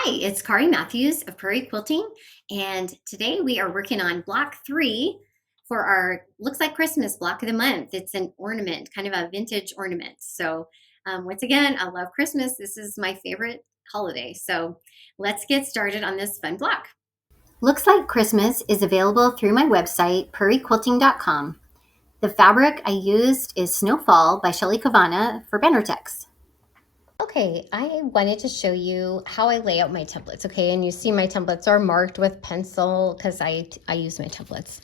Hi, it's Kari Matthews of Prairie Quilting, and today we are working on block 3 for our looks like Christmas block of the month. It's an ornament, kind of a vintage ornament. So once again, I love Christmas. This is my favorite holiday. So let's get started on this fun block. Looks Like Christmas is available through my website, prairiequilting.com. The fabric I used is Snowfall by Shelly Kavana for Benartex. Okay, I wanted to show you how I lay out my templates, okay? And you see my templates are marked with pencil because I use my templates.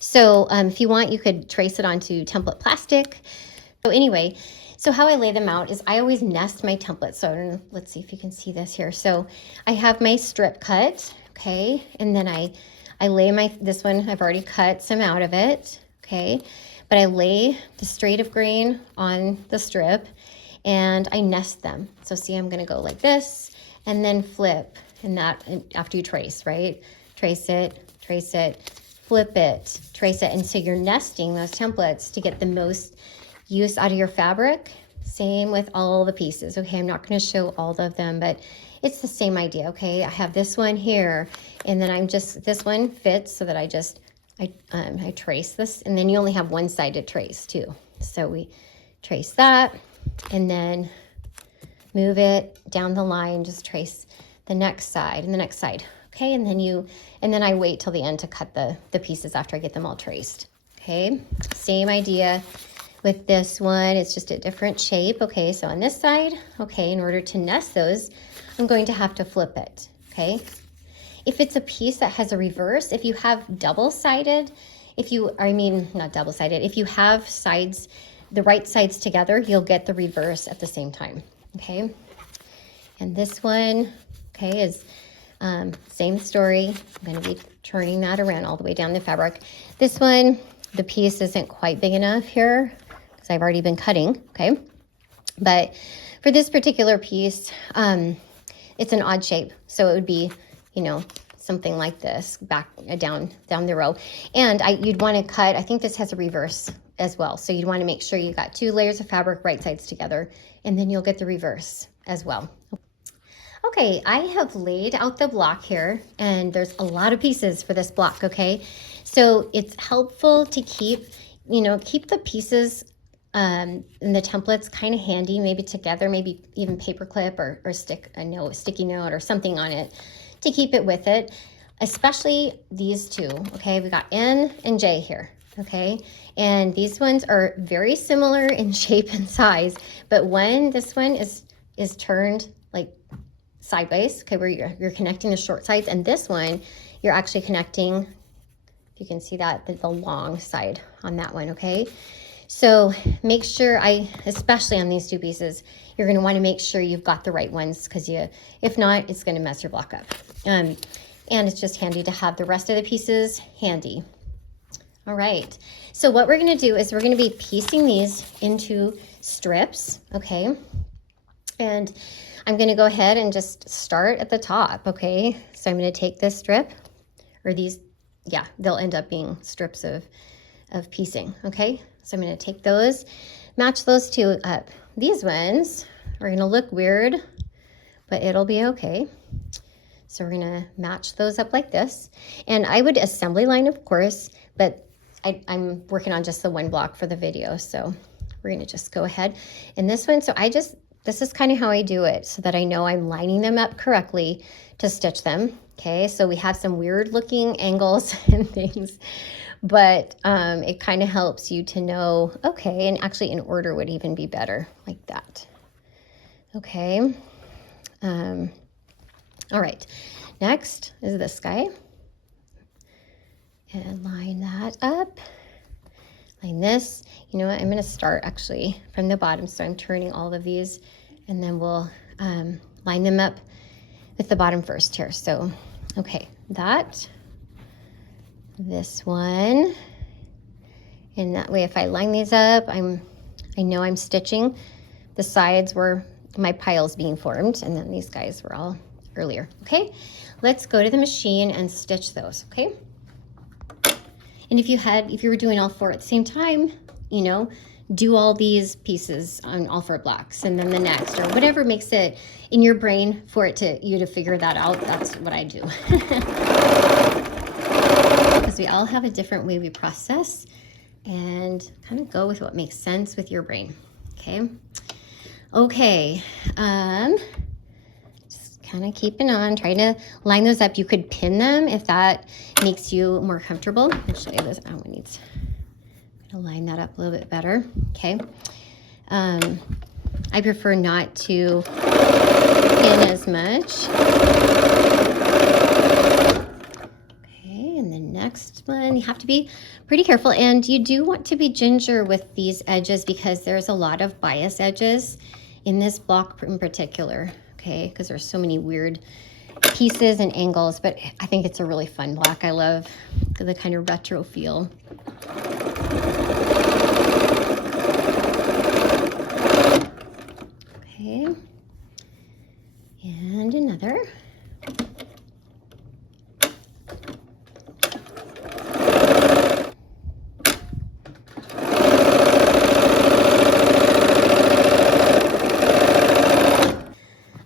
So if you want, you could trace it onto template plastic. So anyway, so how I lay them out is I always nest my templates. So let's see if you can see this here. So I have my strip cut, okay? And then I lay this one, I've already cut some out of it, okay? But I lay the straight of grain on the strip and I nest them. So see, I'm gonna go like this and then flip, and after you trace, right? Trace it, flip it, trace it. And so you're nesting those templates to get the most use out of your fabric. Same with all the pieces, okay? I'm not gonna show all of them, but it's the same idea, okay? I have this one here, and then this one fits so that I trace this, and then you only have one side to trace too. So we trace that, and then move it down the line, just trace the next side and the next side, okay? And then I wait till the end to cut the pieces after I get them all traced, okay? Same idea with this one, it's just a different shape, okay? So on this side, okay, in order to nest those, I'm going to have to flip it, okay? If it's a piece that has a reverse, if you have double-sided, if you have sides, the right sides together, you'll get the reverse at the same time, okay? And this one, okay, is same story. I'm gonna be turning that around all the way down the fabric. This one, the piece isn't quite big enough here because I've already been cutting, okay? But for this particular piece, it's an odd shape. So it would be, something like this, back down the row. And you'd wanna cut, I think this has a reverse as well. So you'd want to make sure you got 2 layers of fabric right sides together, and then you'll get the reverse as well. Okay, I have laid out the block here, and there's a lot of pieces for this block, okay? So it's helpful to keep the pieces and the templates kind of handy, maybe together, maybe even paper clip or stick a sticky note or something on it to keep it with it, especially these two, okay? We got N and J here. Okay, and these ones are very similar in shape and size, but this one is turned like sideways, okay, where you're connecting the short sides, and this one you're actually connecting, if you can see that, the long side on that one, okay? So make sure, especially on these 2 pieces, you're gonna wanna make sure you've got the right ones, because if not, it's gonna mess your block up. And it's just handy to have the rest of the pieces handy. All right, so what we're gonna do is we're gonna be piecing these into strips, okay? And I'm gonna go ahead and just start at the top, okay? So I'm gonna take this strip, or these, yeah, they'll end up being strips of piecing, okay? So I'm gonna take those, match those 2 up. These ones are gonna look weird, but it'll be okay. So we're gonna match those up like this. And I would assembly line, of course, but I'm working on just the one block for the video, so we're gonna just go ahead. And this one, this is kind of how I do it so that I know I'm lining them up correctly to stitch them, okay? So we have some weird looking angles and things, but it kind of helps you to know, okay, and actually in order would even be better, like that, okay? All right, next is this guy. And line that up, line this. You know what, I'm gonna start actually from the bottom, so I'm turning all of these, and then we'll line them up with the bottom first here. So, okay, this one, and that way if I line these up, I know I'm stitching the sides where my pile's being formed, and then these guys were all earlier, okay? Let's go to the machine and stitch those, okay? And if you were doing all 4 at the same time, do all these pieces on all 4 blocks and then the next, or whatever makes it in your brain for you to figure that out. That's what I do. Because we all have a different way we process, and kind of go with what makes sense with your brain. Okay, just kind of keeping on, trying to line those up. You could pin them if that makes you more comfortable. I'll show you this. Oh, it needs to line that up a little bit better. Okay. I prefer not to pin as much. Okay, and the next one, you have to be pretty careful, and you do want to be ginger with these edges because there's a lot of bias edges in this block in particular, okay, because there's so many weird pieces and angles, but I think it's a really fun block. I love the kind of retro feel. Okay, and another.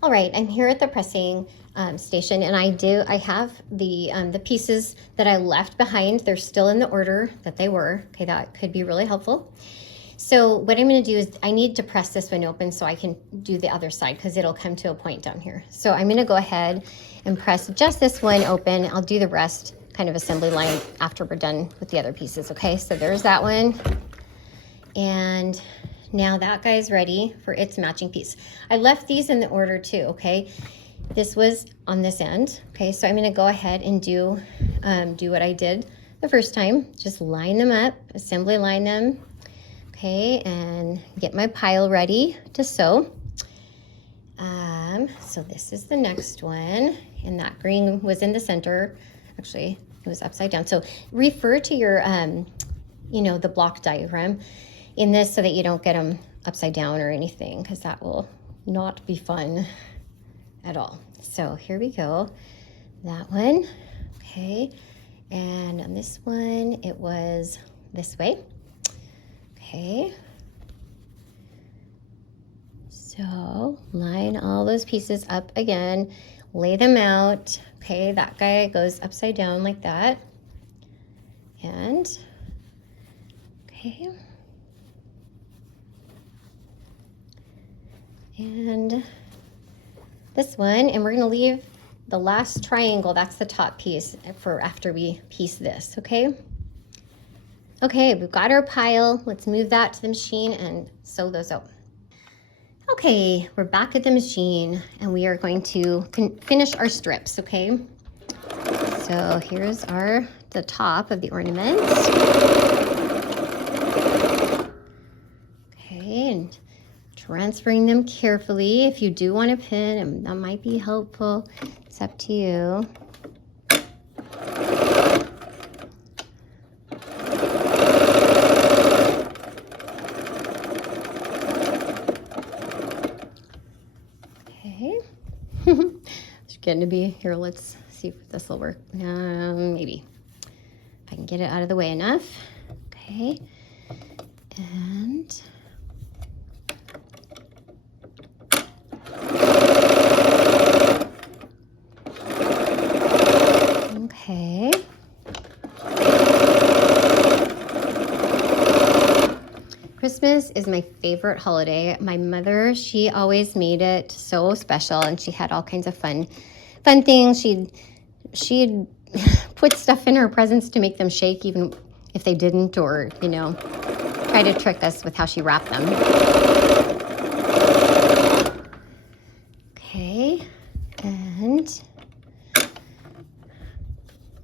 All right, I'm here at the pressing station, and I have the pieces that I left behind. They're still in the order that they were. Okay, that could be really helpful. So what I'm going to do is I need to press this one open so I can do the other side, because it'll come to a point down here. So I'm going to go ahead and press just this one open. I'll do the rest kind of assembly line after we're done with the other pieces. Okay, so there's that one. And now that guy's ready for its matching piece. I left these in the order too, okay? This was on this end, okay? So I'm gonna go ahead and do what I did the first time. Just line them up, assembly line them, okay? And get my pile ready to sew. So this is the next one, and that green was in the center. Actually, it was upside down. So refer to your, the block diagram in this so that you don't get them upside down or anything, because that will not be fun at all. So here we go. That one, okay. And on this one, it was this way. Okay. So line all those pieces up again, lay them out. Okay, that guy goes upside down like that. And, okay. And this one, and we're gonna leave the last triangle, that's the top piece, for after we piece this, okay? Okay, we've got our pile. Let's move that to the machine and sew those out. Okay, we're back at the machine, and we are going to finish our strips, okay? So here's the top of the ornament. Okay, and transferring them carefully. If you do want to pin, that might be helpful. It's up to you. Okay. It's getting to be here. Let's see if this will work. Maybe. If I can get it out of the way enough. Okay. And okay. Christmas is my favorite holiday. My mother, she always made it so special, and she had all kinds of fun things. She'd put stuff in her presents to make them shake even if they didn't, or, try to trick us with how she wrapped them. Okay, and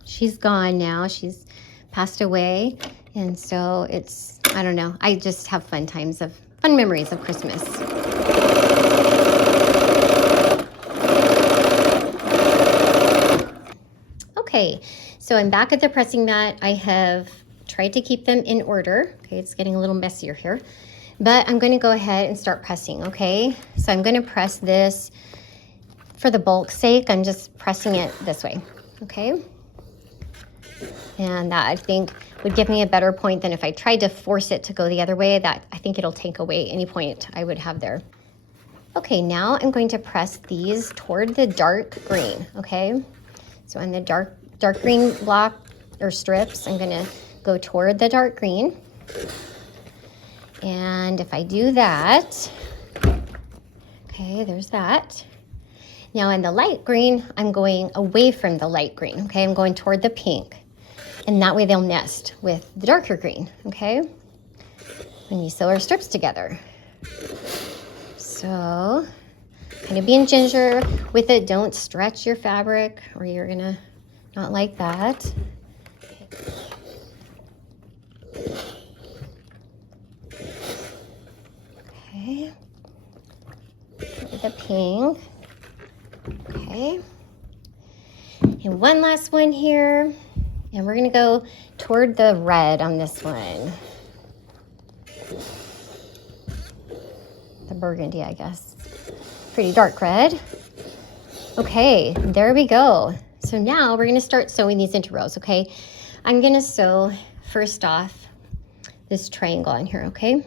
she's gone now. She's passed away, and so I don't know, I just have fun memories of Christmas. Okay, so I'm back at the pressing mat. I have tried to keep them in order. Okay, it's getting a little messier here, but I'm going to go ahead and start pressing, okay? So I'm going to press this for the bulk's sake. I'm just pressing it this way, okay? And that, I think, would give me a better point than if I tried to force it to go the other way. That I think it'll take away any point I would have there. Okay, now I'm going to press these toward the dark green, okay? So on the dark green block or strips, I'm gonna go toward the dark green. And if I do that, okay, there's that. Now in the light green, I'm going away from the light green, okay? I'm going toward the pink. And that way they'll nest with the darker green, okay? When you sew our strips together. So, kind of being ginger with it. Don't stretch your fabric or you're gonna not like that. Okay. The pink. Okay. And one last one here. And we're gonna go toward the red on this one. The burgundy, I guess. Pretty dark red. Okay, there we go. So now we're gonna start sewing these into rows, okay? I'm gonna sew, first off, this triangle on here, okay?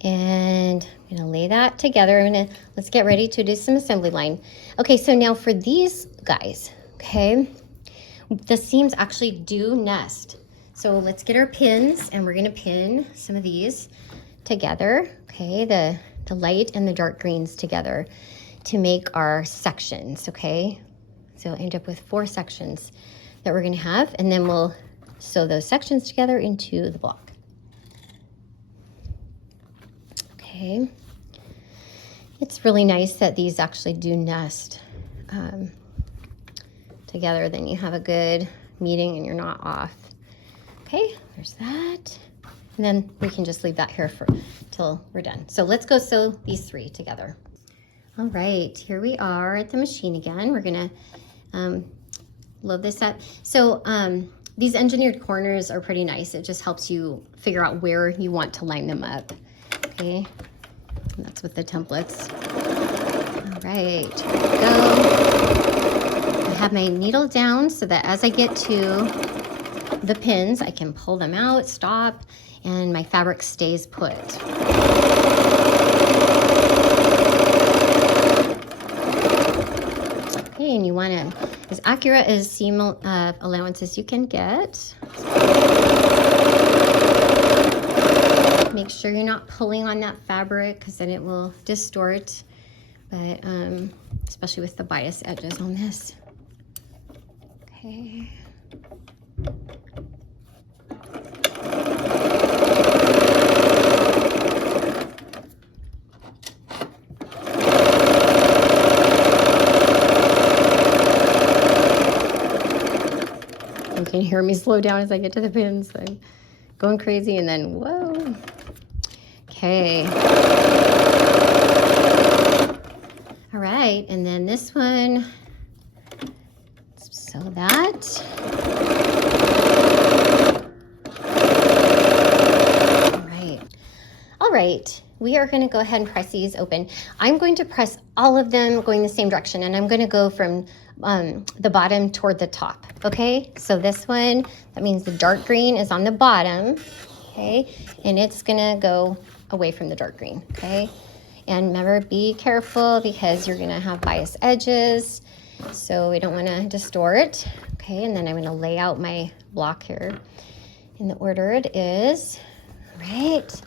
And I'm gonna lay that together. Let's get ready to do some assembly line. Okay, so now for these guys, okay? The seams actually do nest. So let's get our pins and we're gonna pin some of these together, okay? The light and the dark greens together to make our sections, okay? So I'll end up with 4 sections that we're gonna have, and then we'll sew those sections together into the block. Okay. It's really nice that these actually do nest together. Then you have a good meeting and you're not off. Okay, there's that. And then we can just leave that here till we're done. So let's go sew these 3 together. All right, here we are at the machine again. We're gonna load this up. So these engineered corners are pretty nice. It just helps you figure out where you want to line them up. Okay, and that's with the templates. All right, here we go. I have my needle down so that as I get to the pins, I can pull them out, stop, and my fabric stays put. Okay, and you want to, as accurate as seam allowance as you can get. Make sure you're not pulling on that fabric because then it will distort, but especially with the bias edges on this. Okay. You can hear me slow down as I get to the pins. I'm going crazy and then whoa. Okay. All right, and then this one, sew that. All right, we are going to go ahead and press these open. I'm going to press all of them going the same direction, and I'm going to go from the bottom toward the top, okay? So this one, that means the dark green is on the bottom, okay? And it's going to go away from the dark green, okay? And remember, be careful because you're going to have bias edges, so we don't want to distort, okay? And then I'm going to lay out my block here in the order it is, all right?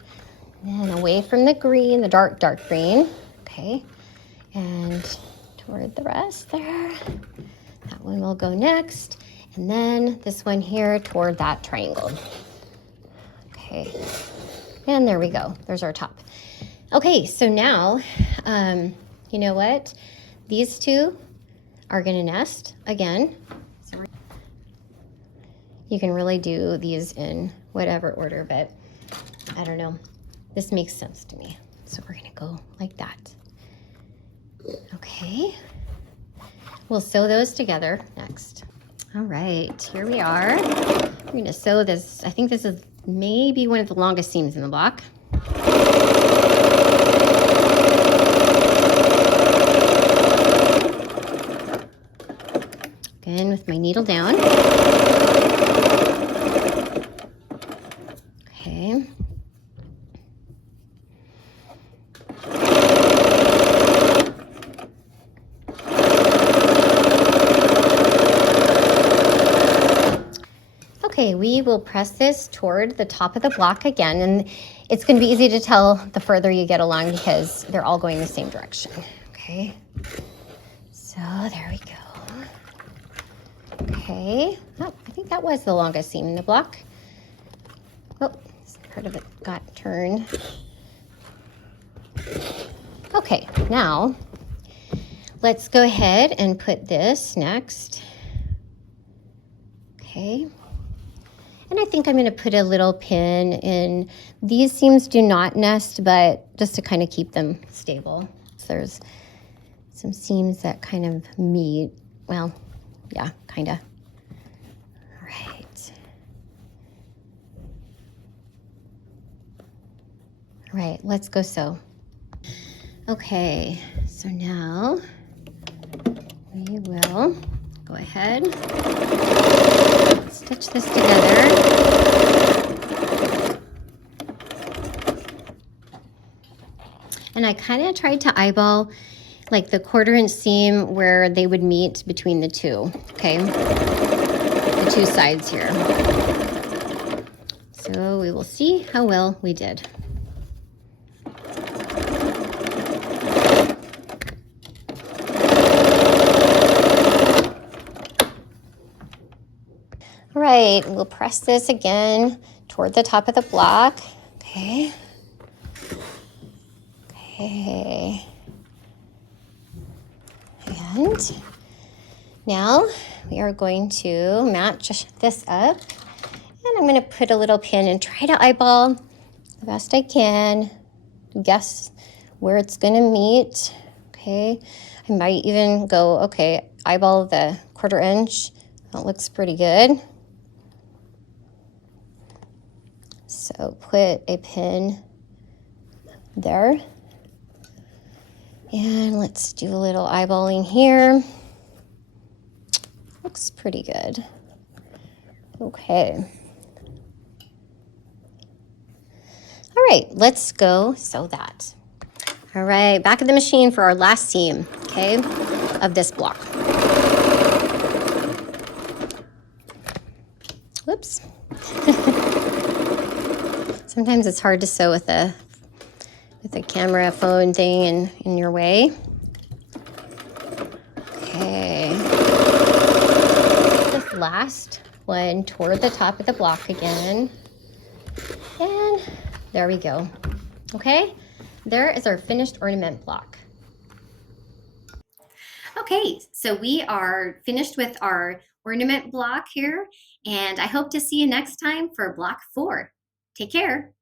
And away from the green, the dark green, okay? And toward the rest there. That one will go next. And then this one here toward that triangle. Okay, and there we go. There's our top. Okay, so now, you know what? These 2 are gonna nest again. So you can really do these in whatever order, but I don't know. This makes sense to me. So we're gonna go like that. Okay. We'll sew those together next. All right, here we are. We're gonna sew this. I think this is maybe one of the longest seams in the block. Again, with my needle down. we will press this toward the top of the block again, and it's going to be easy to tell the further you get along because they're all going the same direction. Okay, so there we go. Okay, oh, I think that was the longest seam in the block. Oh, part of it got turned. Okay, now let's go ahead and put this next. Okay, and I think I'm going to put a little pin in. These seams do not nest, but just to kind of keep them stable. So there's some seams that kind of meet. Well, yeah, kind of. All right. All right, let's go sew. Okay, so now we will go ahead, stitch this together. And I kind of tried to eyeball like the 1/4 inch seam where they would meet between the two, okay? The two sides here. So we will see how well we did. All right, we'll press this again toward the top of the block. Okay. Okay. And now we are going to match this up. And I'm going to put a little pin and try to eyeball the best I can. Guess where it's going to meet. Okay. I might even go, okay, eyeball the 1/4 inch. That looks pretty good. So put a pin there. And let's do a little eyeballing here. Looks pretty good. Okay. All right, let's go sew that. All right, back at the machine for our last seam, okay, of this block. Whoops. Sometimes it's hard to sew with a camera phone thing in your way. Okay. This last one toward the top of the block again. And there we go. Okay, there is our finished ornament block. Okay, so we are finished with our ornament block here, and I hope to see you next time for block 4. Take care.